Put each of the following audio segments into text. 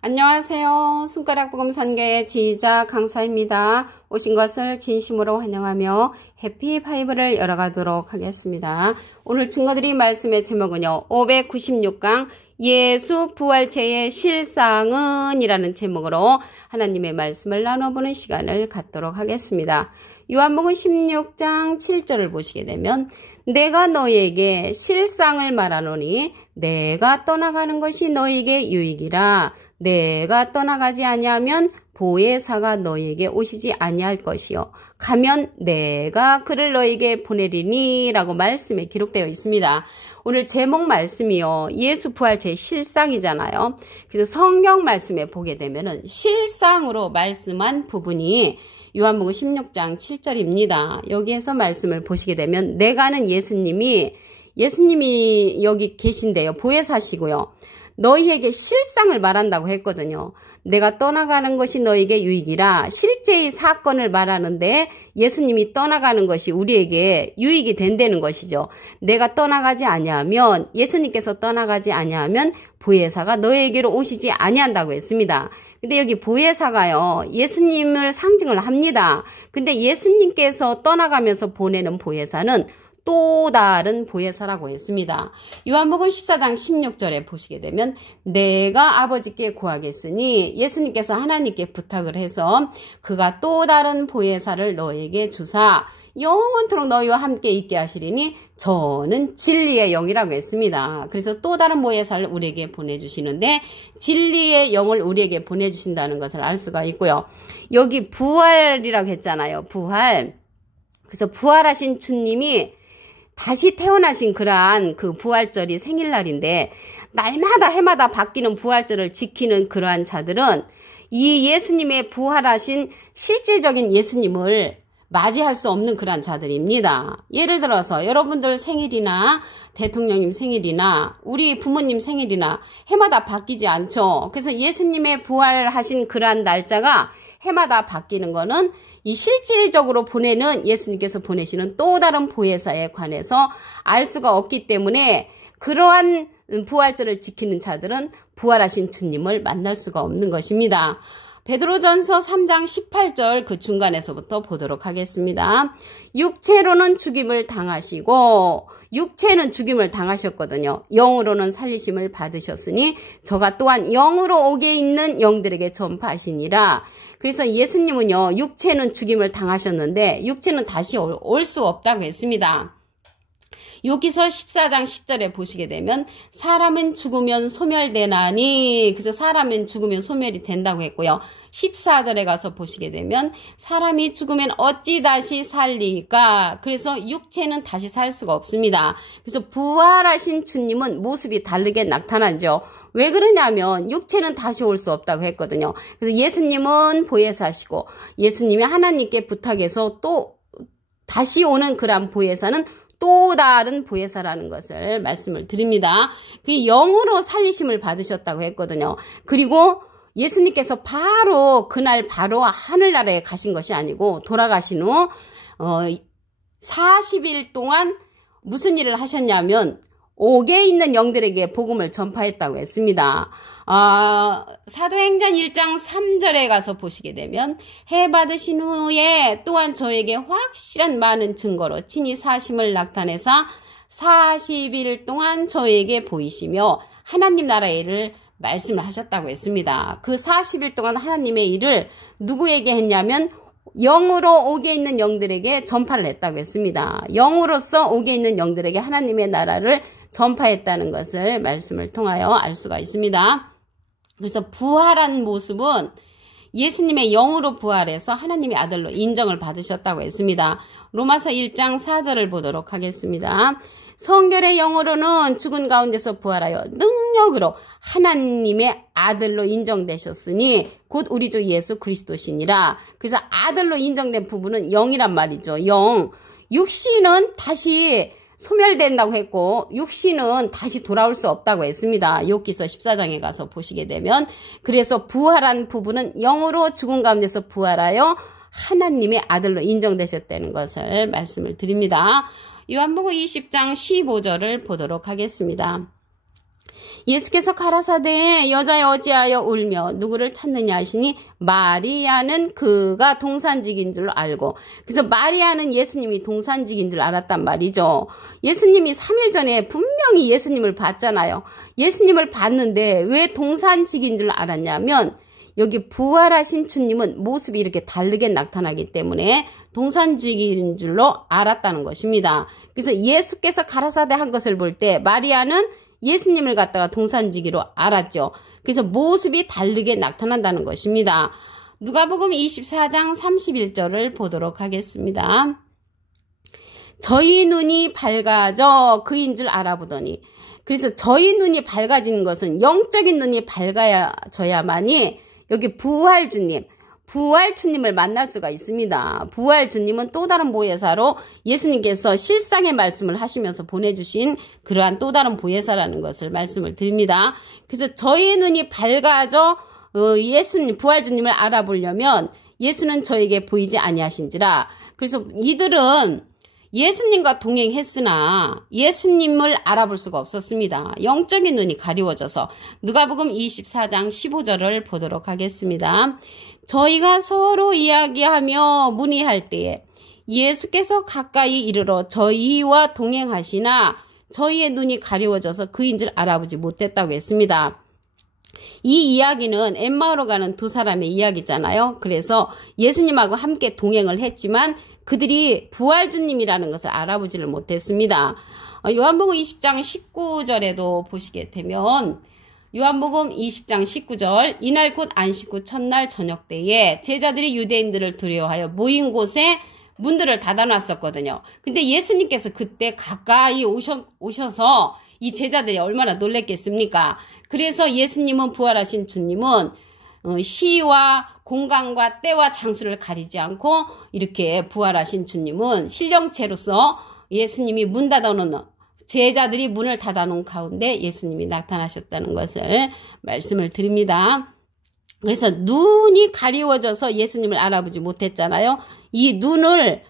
안녕하세요. 손가락복음선교의 지휘자 강사입니다. 오신 것을 진심으로 환영하며 해피파이브를 열어가도록 하겠습니다. 오늘 증거드린 말씀의 제목은요. 596강 예수 부활체의 실상은 이라는 제목으로 하나님의 말씀을 나눠보는 시간을 갖도록 하겠습니다. 요한복음 16장 7절을 보시게 되면 내가 너희에게 실상을 말하노니 내가 떠나가는 것이 너희에게 유익이라. 내가 떠나가지 아니하면 보혜사가 너희에게 오시지 아니할 것이요 가면 내가 그를 너희에게 보내리니 라고 말씀에 기록되어 있습니다. 오늘 제목 말씀이요. 예수 부활체의 실상이잖아요. 그래서 성경 말씀에 보게 되면은 실상으로 말씀한 부분이 요한복음 16장 7절입니다. 여기에서 말씀을 보시게 되면 내가 아는 예수님이 여기 계신데요. 보혜사시고요. 너희에게 실상을 말한다고 했거든요. 내가 떠나가는 것이 너희에게 유익이라. 실제의 사건을 말하는데 예수님이 떠나가는 것이 우리에게 유익이 된다는 것이죠. 내가 떠나가지 아니하면, 예수님께서 떠나가지 아니하면 보혜사가 너희에게로 오시지 아니한다고 했습니다. 근데 여기 보혜사가요, 예수님을 상징을 합니다. 근데 예수님께서 떠나가면서 보내는 보혜사는 또 다른 보혜사라고 했습니다. 요한복음 14장 16절에 보시게 되면 내가 아버지께 구하겠으니 예수님께서 하나님께 부탁을 해서 그가 또 다른 보혜사를 너에게 주사 영원토록 너희와 함께 있게 하시리니 저는 진리의 영이라고 했습니다. 그래서 또 다른 보혜사를 우리에게 보내주시는데 진리의 영을 우리에게 보내주신다는 것을 알 수가 있고요. 여기 부활이라고 했잖아요. 부활. 그래서 부활하신 주님이 다시 태어나신 그러한 그 부활절이 생일날인데 날마다 해마다 바뀌는 부활절을 지키는 그러한 자들은 이 예수님의 부활하신 실질적인 예수님을 맞이할 수 없는 그러한 자들입니다. 예를 들어서 여러분들 생일이나 대통령님 생일이나 우리 부모님 생일이나 해마다 바뀌지 않죠. 그래서 예수님의 부활하신 그러한 날짜가 해마다 바뀌는 거는 이 실질적으로 보내는 예수님께서 보내시는 또 다른 보혜사에 관해서 알 수가 없기 때문에 그러한 부활절을 지키는 자들은 부활하신 주님을 만날 수가 없는 것입니다. 베드로전서 3장 18절 그 중간에서부터 보도록 하겠습니다. 육체로는 죽임을 당하시고 육체는 죽임을 당하셨거든요. 영으로는 살리심을 받으셨으니 저가 또한 영으로 옥에 있는 영들에게 전파하시니라. 그래서 예수님은요. 육체는 죽임을 당하셨는데 육체는 다시 올 수 없다고 했습니다. 여기서 14장 10절에 보시게 되면 사람은 죽으면 소멸되나니, 그래서 사람은 죽으면 소멸이 된다고 했고요. 14절에 가서 보시게 되면 사람이 죽으면 어찌 다시 살리까? 그래서 육체는 다시 살 수가 없습니다. 그래서 부활하신 주님은 모습이 다르게 나타나죠. 왜 그러냐면 육체는 다시 올 수 없다고 했거든요. 그래서 예수님은 보혜사시고 예수님이 하나님께 부탁해서 또 다시 오는 그런 보혜사는 또 다른 보혜사라는 것을 말씀을 드립니다. 그 영으로 살리심을 받으셨다고 했거든요. 그리고 예수님께서 그날 바로 하늘나라에 가신 것이 아니고 돌아가신 후 40일 동안 무슨 일을 하셨냐면 옥에 있는 영들에게 복음을 전파했다고 했습니다. 사도행전 1장 3절에 가서 보시게 되면 해 받으신 후에 또한 저에게 확실한 많은 증거로 친히 사심을 나타내서 40일 동안 저에게 보이시며 하나님 나라의 일을 말씀을 하셨다고 했습니다. 그 40일 동안 하나님의 일을 누구에게 했냐면 영으로 옥에 있는 영들에게 전파를 했다고 했습니다. 영으로서 옥에 있는 영들에게 하나님의 나라를 전파했다는 것을 말씀을 통하여 알 수가 있습니다. 그래서 부활한 모습은 예수님의 영으로 부활해서 하나님의 아들로 인정을 받으셨다고 했습니다. 로마서 1장 4절을 보도록 하겠습니다. 성결의 영으로는 죽은 가운데서 부활하여 능력으로 하나님의 아들로 인정되셨으니 곧 우리 주 예수 그리스도시니라. 그래서 아들로 인정된 부분은 영이란 말이죠. 영. 육신은 다시 소멸된다고 했고 육신은 다시 돌아올 수 없다고 했습니다. 욥기서 14장에 가서 보시게 되면 그래서 부활한 부분은 영으로 죽은 가운데서 부활하여 하나님의 아들로 인정되셨다는 것을 말씀을 드립니다. 요한복음 20장 15절을 보도록 하겠습니다. 예수께서 가라사대 여자여 어찌하여 울며 누구를 찾느냐 하시니 마리아는 그가 동산직인 줄 알고, 그래서 마리아는 예수님이 동산직인 줄 알았단 말이죠. 예수님이 3일 전에 분명히 예수님을 봤잖아요. 예수님을 봤는데 왜 동산직인 줄 알았냐면 여기 부활하신 주님은 모습이 이렇게 다르게 나타나기 때문에 동산직인 줄로 알았다는 것입니다. 그래서 예수께서 가라사대 한 것을 볼 때 마리아는 예수님을 갖다가 동산지기로 알았죠. 그래서 모습이 다르게 나타난다는 것입니다. 누가복음 24장 31절을 보도록 하겠습니다. 저희 눈이 밝아져 그인 줄 알아보더니, 그래서 저희 눈이 밝아지는 것은 영적인 눈이 밝아져야만이 여기 부활주님, 부활주님을 만날 수가 있습니다. 부활주님은 또 다른 보혜사로 예수님께서 실상의 말씀을 하시면서 보내주신 그러한 또 다른 보혜사라는 것을 말씀을 드립니다. 그래서 저희 눈이 밝아져 예수님, 부활주님을 알아보려면 예수는 저에게 보이지 아니하신지라. 그래서 이들은 예수님과 동행했으나 예수님을 알아볼 수가 없었습니다. 영적인 눈이 가리워져서. 누가복음 24장 15절을 보도록 하겠습니다. 저희가 서로 이야기하며 문의할 때에 예수께서 가까이 이르러 저희와 동행하시나 저희의 눈이 가리워져서 그인 줄 알아보지 못했다고 했습니다. 이 이야기는 엠마오로 가는 두 사람의 이야기잖아요. 그래서 예수님하고 함께 동행을 했지만 그들이 부활주님이라는 것을 알아보지를 못했습니다. 요한복음 20장 19절에도 보시게 되면 요한복음 20장 19절 이날 곧 안식 후 첫날 저녁 때에 제자들이 유대인들을 두려워하여 모인 곳에 문들을 닫아놨었거든요. 근데 예수님께서 그때 가까이 오셔서 이 제자들이 얼마나 놀랬겠습니까? 그래서 예수님은, 부활하신 주님은 시와 공간과 때와 장소를 가리지 않고 이렇게 부활하신 주님은 신령체로서 예수님이 문 닫아놓은, 제자들이 문을 닫아놓은 가운데 예수님이 나타나셨다는 것을 말씀을 드립니다. 그래서 눈이 가리워져서 예수님을 알아보지 못했잖아요. 이 눈을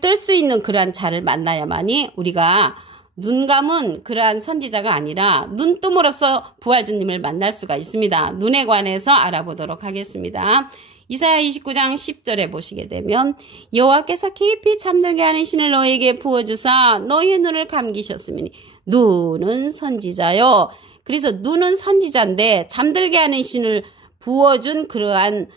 뜰 수 있는 그러한 자를 만나야만이 우리가 눈 감은 그러한 선지자가 아니라 눈 뜸으로써 부활주님을 만날 수가 있습니다. 눈에 관해서 알아보도록 하겠습니다. 이사야 29장 10절에 보시게 되면 여호와께서 깊이 잠들게 하는 신을 너에게 부어주사 너희의 눈을 감기셨으니 눈은 선지자요. 그래서 눈은 선지자인데 잠들게 하는 신을 부어준 그러한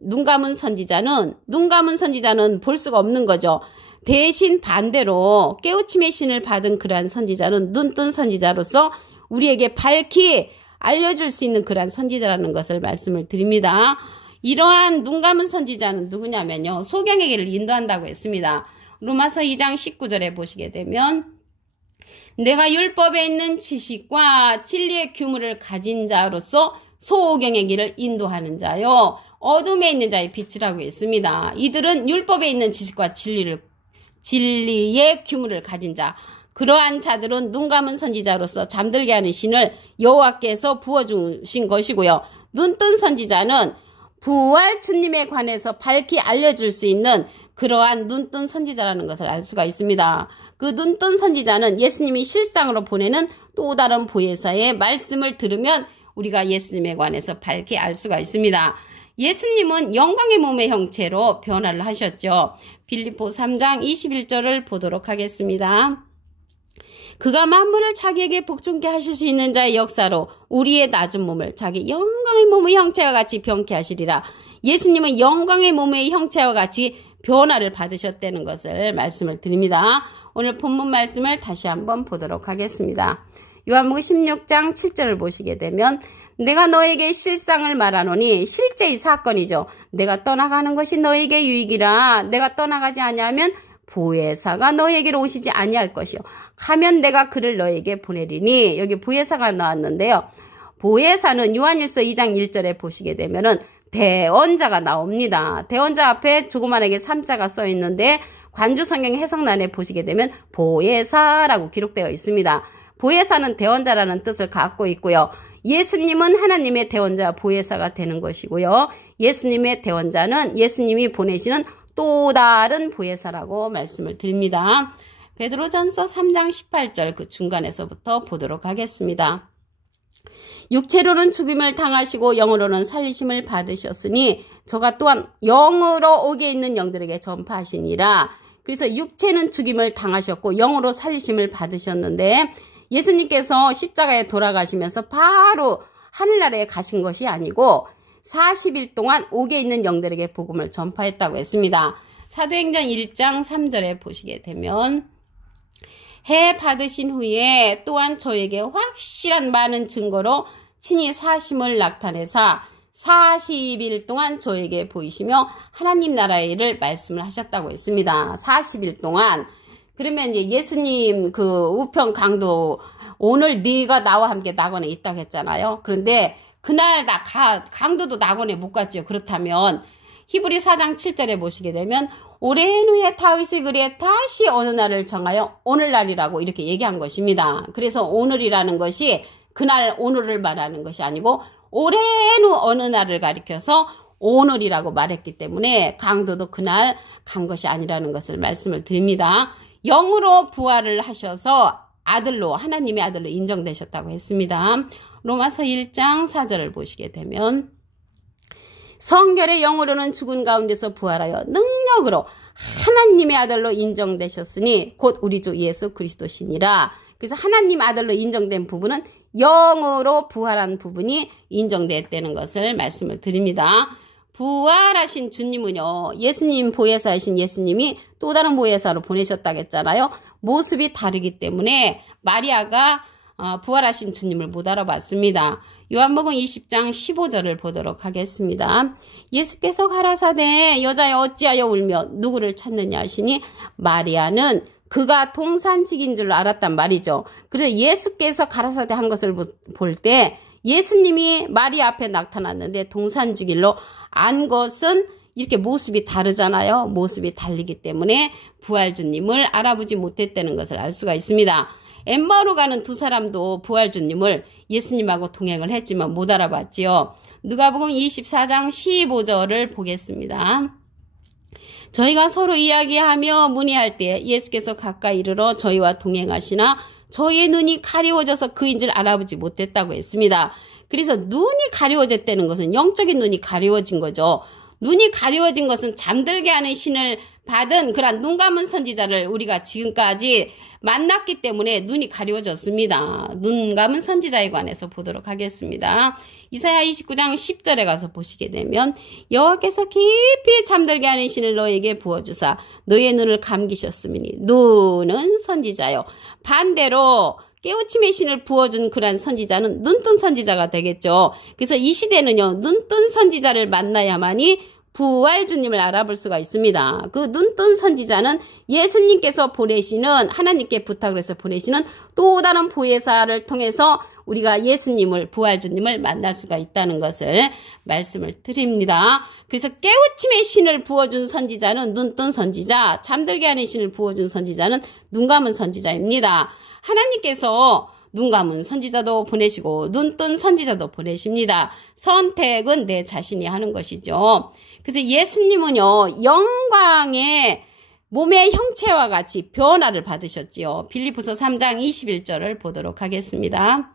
눈 감은 선지자는 볼 수가 없는 거죠. 대신 반대로 깨우침의 신을 받은 그러한 선지자는 눈뜬 선지자로서 우리에게 밝히 알려줄 수 있는 그러한 선지자라는 것을 말씀을 드립니다. 이러한 눈 감은 선지자는 누구냐면요, 소경의 길을 인도한다고 했습니다. 로마서 2장 19절에 보시게 되면 내가 율법에 있는 지식과 진리의 규물을 가진 자로서 소경의 길을 인도하는 자요 어둠에 있는 자의 빛이라고 했습니다. 이들은 율법에 있는 지식과 진리의 규물을 가진 자, 그러한 자들은 눈 감은 선지자로서 잠들게 하는 신을 여호와께서 부어주신 것이고요. 눈뜬 선지자는 부활 주님에 관해서 밝히 알려줄 수 있는 그러한 눈뜬 선지자라는 것을 알 수가 있습니다. 그 눈뜬 선지자는 예수님이 실상으로 보내는 또 다른 보혜사의 말씀을 들으면 우리가 예수님에 관해서 밝히 알 수가 있습니다. 예수님은 영광의 몸의 형체로 변화를 하셨죠. 빌립보 3장 21절을 보도록 하겠습니다. 그가 만물을 자기에게 복종케 하실 수 있는 자의 역사로 우리의 낮은 몸을 자기 영광의 몸의 형체와 같이 변케 하시리라. 예수님은 영광의 몸의 형체와 같이 변화를 받으셨다는 것을 말씀을 드립니다. 오늘 본문 말씀을 다시 한번 보도록 하겠습니다. 요한복음 16장 7절을 보시게 되면 내가 너에게 실상을 말하노니, 실제의 사건이죠. 내가 떠나가는 것이 너에게 유익이라. 내가 떠나가지 아니하면 보혜사가 너에게로 오시지 아니할 것이요 가면 내가 그를 너에게 보내리니. 여기 보혜사가 나왔는데요, 보혜사는 요한일서 2장 1절에 보시게 되면은 대언자가 나옵니다. 대언자 앞에 조그만하게 3자가 써 있는데 관주 성경 해석란에 보시게 되면 보혜사라고 기록되어 있습니다. 보혜사는 대언자라는 뜻을 갖고 있고요. 예수님은 하나님의 대언자 보혜사가 되는 것이고요. 예수님의 대언자는 예수님이 보내시는 또 다른 보혜사라고 말씀을 드립니다. 베드로전서 3장 18절 그 중간에서부터 보도록 하겠습니다. 육체로는 죽임을 당하시고 영으로는 살리심을 받으셨으니 저가 또한 영으로 옥에 있는 영들에게 전파하시니라. 그래서 육체는 죽임을 당하셨고 영으로 살리심을 받으셨는데 예수님께서 십자가에 돌아가시면서 바로 하늘나라에 가신 것이 아니고 40일 동안 옥에 있는 영들에게 복음을 전파했다고 했습니다. 사도행전 1장 3절에 보시게 되면 해 받으신 후에 또한 저에게 확실한 많은 증거로 친히 사심을 나타내사 40일 동안 저에게 보이시며 하나님 나라의 일을 말씀을 하셨다고 했습니다. 40일 동안. 그러면 이제 예수님 그 우편 강도 오늘 네가 나와 함께 낙원에 있다고 했잖아요. 그런데 그날 강도도 낙원에 못 갔죠. 그렇다면 히브리 4장 7절에 보시게 되면 오랜 후에 다윗의 글에 다시 어느 날을 정하여 오늘날이라고 이렇게 얘기한 것입니다. 그래서 오늘이라는 것이 그날 오늘을 말하는 것이 아니고 오랜 후 어느 날을 가리켜서 오늘이라고 말했기 때문에 강도도 그날 간 것이 아니라는 것을 말씀을 드립니다. 영으로 부활을 하셔서 아들로 하나님의 아들로 인정되셨다고 했습니다. 로마서 1장 4절을 보시게 되면 성결의 영으로는 죽은 가운데서 부활하여 능력으로 하나님의 아들로 인정되셨으니 곧 우리 주 예수 그리스도시니라. 그래서 하나님 아들로 인정된 부분은 영으로 부활한 부분이 인정됐다는 것을 말씀을 드립니다. 부활하신 주님은요, 예수님 보혜사이신 예수님이 또 다른 보혜사로 보내셨다고 했잖아요. 모습이 다르기 때문에 마리아가 부활하신 주님을 못 알아봤습니다. 요한복음 20장 15절을 보도록 하겠습니다. 예수께서 가라사대 여자여 어찌하여 울며 누구를 찾느냐 하시니 마리아는 그가 동산직인 줄로 알았단 말이죠. 그래서 예수께서 가라사대 한 것을 볼 때 예수님이 마리아 앞에 나타났는데 동산직일로 안 것은 이렇게 모습이 다르잖아요. 모습이 달리기 때문에 부활주님을 알아보지 못했다는 것을 알 수가 있습니다. 엠마오로 가는 두 사람도 부활주님을 예수님하고 동행을 했지만 못 알아봤지요. 누가복음 24장 15절을 보겠습니다. 저희가 서로 이야기하며 문의할 때 예수께서 가까이 이르러 저희와 동행하시나 저희의 눈이 가리워져서 그인 줄 알아보지 못했다고 했습니다. 그래서 눈이 가리워졌다는 것은 영적인 눈이 가리워진 거죠. 눈이 가리워진 것은 잠들게 하는 신을 받은 그런 눈 감은 선지자를 우리가 지금까지 만났기 때문에 눈이 가리워졌습니다. 눈 감은 선지자에 관해서 보도록 하겠습니다. 이사야 29장 10절에 가서 보시게 되면 여호와께서 깊이 잠들게 하는 신을 너에게 부어주사 너의 눈을 감기셨으니 눈은 선지자요. 반대로 깨우침의 신을 부어준 그런 선지자는 눈뜬 선지자가 되겠죠. 그래서 이 시대는요, 눈뜬 선지자를 만나야만이 부활주님을 알아볼 수가 있습니다. 그 눈뜬 선지자는 예수님께서 보내시는, 하나님께 부탁을 해서 보내시는 또 다른 보혜사를 통해서 우리가 예수님을, 부활주님을 만날 수가 있다는 것을 말씀을 드립니다. 그래서 깨우침의 신을 부어준 선지자는 눈뜬 선지자, 잠들게 하는 신을 부어준 선지자는 눈 감은 선지자입니다. 하나님께서 눈 감은 선지자도 보내시고 눈뜬 선지자도 보내십니다. 선택은 내 자신이 하는 것이죠. 그래서 예수님은요, 영광의 몸의 형체와 같이 변화를 받으셨지요. 빌립보서 3장 21절을 보도록 하겠습니다.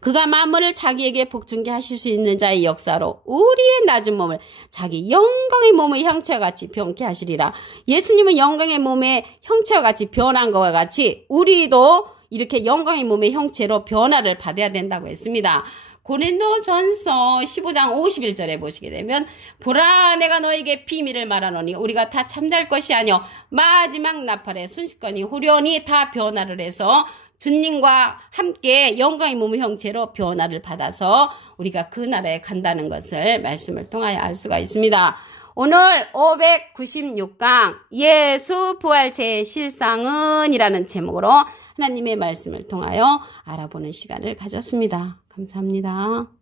그가 만물을 자기에게 복종케 하실 수 있는 자의 역사로 우리의 낮은 몸을 자기 영광의 몸의 형체와 같이 변케 하시리라. 예수님은 영광의 몸의 형체와 같이 변한 것과 같이 우리도 이렇게 영광의 몸의 형체로 변화를 받아야 된다고 했습니다. 고린도전서 15장 51절에 보시게 되면 보라 내가 너에게 비밀을 말하노니 우리가 다 잠잘 것이 아니요 마지막 나팔에 순식간에 후련히 다 변화를 해서 주님과 함께 영광의 몸의 형체로 변화를 받아서 우리가 그 나라에 간다는 것을 말씀을 통하여 알 수가 있습니다. 오늘 596강 예수 부활체의 실상은 이라는 제목으로 하나님의 말씀을 통하여 알아보는 시간을 가졌습니다. 감사합니다.